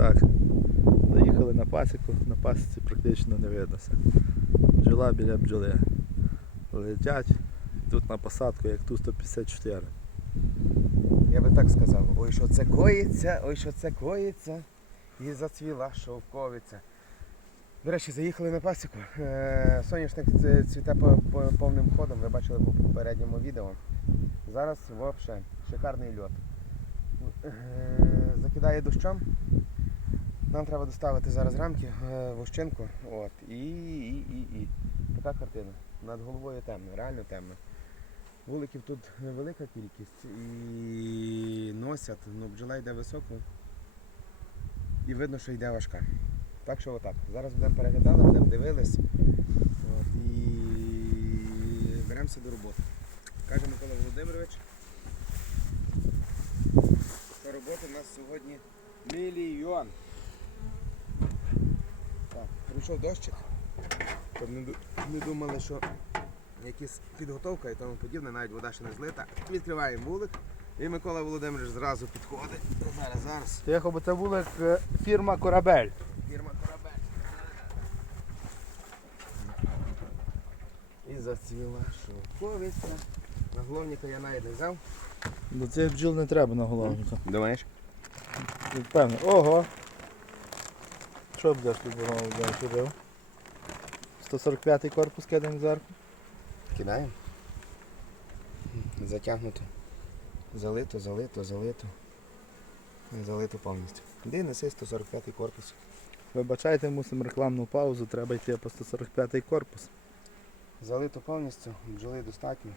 Так. Заїхали на пасіку, на пасіці практично не виднося. Бджола біля бджоли. Летять. Тут на посадку, як ту 154. Я би так сказав, ой, що це коїться, ой, що це коїться, і зацвіла шовковиця. До речі, заїхали на пасіку. Е, Соняшник цвіте по, по повним ходом, ви бачили по попередньому відео. Зараз взагалі шикарний льот. Е, Закидає дощом. Нам треба доставити зараз рамки е, в Ощенку. От. І, і, і, і. Така картина. Над головою темно, реально темно. Вуликів тут велика кількість і носять, ну бджола йде високо і видно, що йде важка. Так що отак. Зараз будемо переглядали, будемо дивились от, і беремося до роботи. Каже Микола Володимирович, що роботи у нас сьогодні мільйон. Прийшов дощик, щоб не, не думали, що якась підготовка і тому подібне, навіть вода ще не злита. Відкриваємо вулик. І Микола Володимирович зразу підходить. Зараз, зараз. Тихо, бо це вулик е, фірма Корабель. Фірма корабель. І зацвіла шовковиця. Наголовника я навіть не взяв. До цих бджіл не треба на головника. Думаєш? Певно. Ого. Що будеш тут робив? 145-й корпус кидаємо зверху. Кидаємо. Затягнуто. Залито, залито, залито. Залито повністю. Де неси 145 корпус. Вибачайте, мусимо рекламну паузу, треба йти по 145-й корпус. Залито повністю, бджоли достатньо.